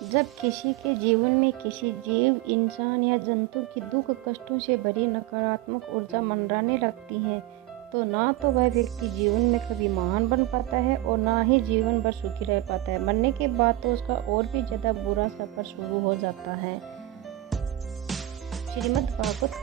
जब किसी के जीवन में किसी जीव, इंसान या जंतु की दुख कष्टों से भरी नकारात्मक ऊर्जा मंडराने लगती है, तो ना तो वह व्यक्ति जीवन में कभी महान बन पाता है और ना ही जीवन भर सुखी रह पाता है। मरने के बाद तो उसका और भी ज़्यादा बुरा सफ़र शुरू हो जाता है। श्रीमद् भागवत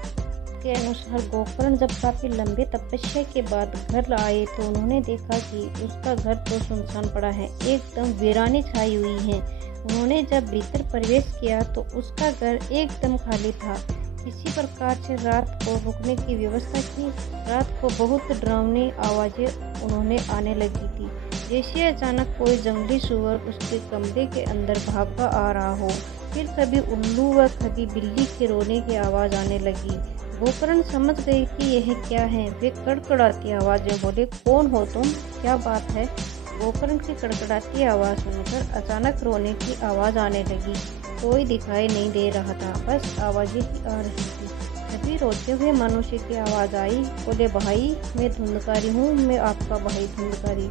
के अनुसार गोकर्ण जब काफ़ी लंबी तपस्या के बाद घर आए तो उन्होंने देखा कि उसका घर तो सुनसान पड़ा है, एकदम वीरानी छाई हुई है। उन्होंने जब भीतर प्रवेश किया तो उसका घर एकदम खाली था। किसी प्रकार से रात को रुकने की व्यवस्था की। रात को बहुत डरावनी आवाज़ें उन्होंने आने लगी थी, जैसे अचानक कोई जंगली सुअर उसके कमरे के अंदर भागा आ रहा हो। फिर कभी उल्लू व कभी बिल्ली के रोने की आवाज़ आने लगी। गोकर्ण समझ गए कि यह क्या है। वे कड़कड़ाती आवाज़ में बोले, कौन हो तुम, क्या बात है? गोकर्ण की कड़कड़ाती आवाज़ सुनकर अचानक रोने की आवाज़ आने लगी। कोई दिखाई नहीं दे रहा था, बस आवाज़ें ही आ रही थी। तभी रोते हुए मनुष्य की आवाज़ आई। बोले, भाई मैं धुंधकारी हूँ, मैं आपका भाई धुंधकारी।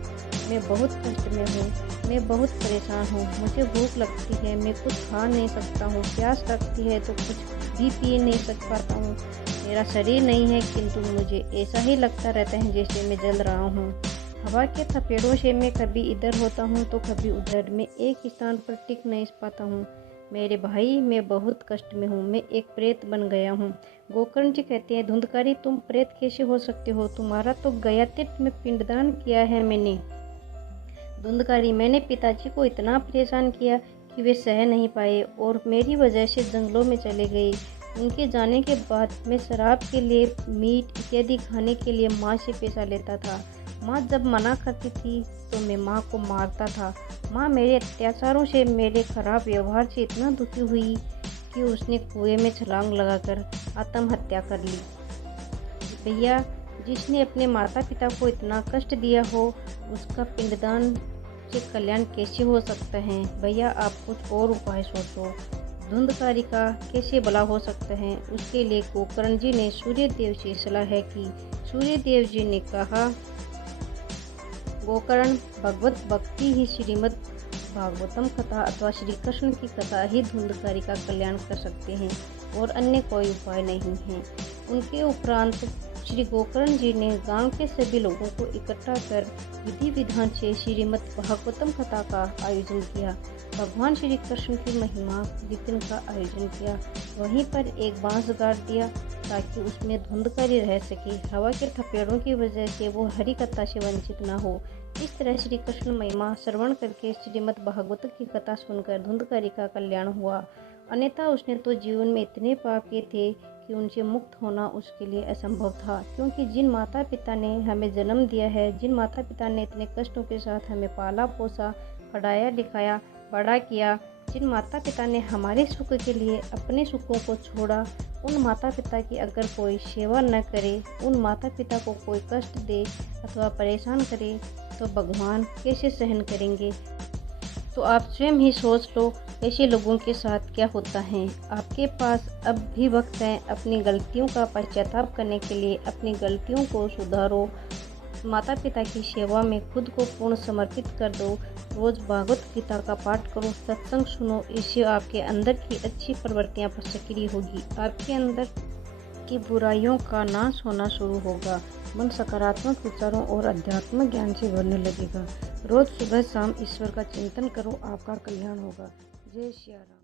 मैं बहुत कष्ट में हूँ, मैं बहुत परेशान हूँ, मुझे भूख लगती है, मैं कुछ खा नहीं सकता हूँ, प्यास लगती है तो कुछ भी पी नहीं पाता हूँ। मेरा शरीर नहीं है, किंतु मुझे ऐसा ही लगता रहता है जैसे मैं जल रहा हूँ। हवा के थपेड़ों से मैं कभी इधर होता हूँ तो कभी उधर, मैं एक स्थान पर टिक नहीं पाता हूँ। मेरे भाई, मैं बहुत कष्ट में हूँ, मैं एक प्रेत बन गया हूँ। गोकर्ण जी कहते हैं, धुंधकारी तुम प्रेत कैसे हो सकते हो? तुम्हारा तो गया तीर्थ में पिंडदान किया है मैंने। धुंधकारी, मैंने पिताजी को इतना परेशान किया कि वे सह नहीं पाए और मेरी वजह से जंगलों में चले गए। उनके जाने के बाद मैं शराब के लिए, मीट इत्यादि खाने के लिए माँ से पैसा लेता था। माँ जब मना करती थी तो मैं माँ को मारता था। माँ मेरे अत्याचारों से, मेरे खराब व्यवहार से इतना दुखी हुई कि उसने कुएं में छलांग लगाकर आत्महत्या कर ली। भैया, जिसने अपने माता पिता को इतना कष्ट दिया हो, उसका पिंडदान से कल्याण कैसे हो सकता है? भैया, आप कुछ और उपाय सोचो। धुंधकारी का कैसे भला हो सकता है? उसके लिए गोकर्ण जी ने सूर्य देव से सलाह की। सूर्य देव जी ने कहा, गोकर्ण, भगवत भक्ति ही श्रीमद् भागवतम कथा अथवा श्री कृष्ण की कथा ही धुंधकारी का कल्याण कर सकते हैं और अन्य कोई उपाय नहीं है। उनके उपरांत श्री गोकर्ण जी ने गांव के सभी लोगों को इकट्ठा कर विधि विधान से श्रीमद् भागवतम कथा का आयोजन किया। भगवान श्री कृष्ण की महिमा कीर्तन का आयोजन किया। वहीं पर एक बांस गाड़ दिया ताकि उसमें धुंधकारी रह सके। हवा के थपेड़ों की वजह से वो हरि कथा से वंचित न हो। इस तरह श्री कृष्ण महिमा श्रवण करके श्रीमद् भागवत की कथा सुनकर धुंधकारी का कल्याण हुआ। अन्यथा उसने तो जीवन में इतने पाप किए थे कि उनसे मुक्त होना उसके लिए असंभव था। क्योंकि जिन माता पिता ने हमें जन्म दिया है, जिन माता पिता ने इतने कष्टों के साथ हमें पाला पोसा, पढ़ाया लिखाया, बड़ा किया, जिन माता पिता ने हमारे सुख के लिए अपने सुखों को छोड़ा, उन माता पिता की अगर कोई सेवा न करे, उन माता पिता को कोई कष्ट दे अथवा परेशान करे, तो भगवान कैसे सहन करेंगे? तो आप स्वयं ही सोच लो, ऐसे लोगों के साथ क्या होता है। आपके पास अब भी वक्त है अपनी गलतियों का पश्चाताप करने के लिए। अपनी गलतियों को सुधारो, माता पिता की सेवा में खुद को पूर्ण समर्पित कर दो। रोज भागवत गीता का पाठ करो, सत्संग सुनो, इससे आपके अंदर की अच्छी प्रवृत्तियां सक्रिय होगी। आपके अंदर की बुराइयों का नाश होना शुरू होगा। मन सकारात्मक विचारों और अध्यात्म ज्ञान से भरने लगेगा। रोज सुबह शाम ईश्वर का चिंतन करो, आपका कल्याण होगा। जय श्री राम।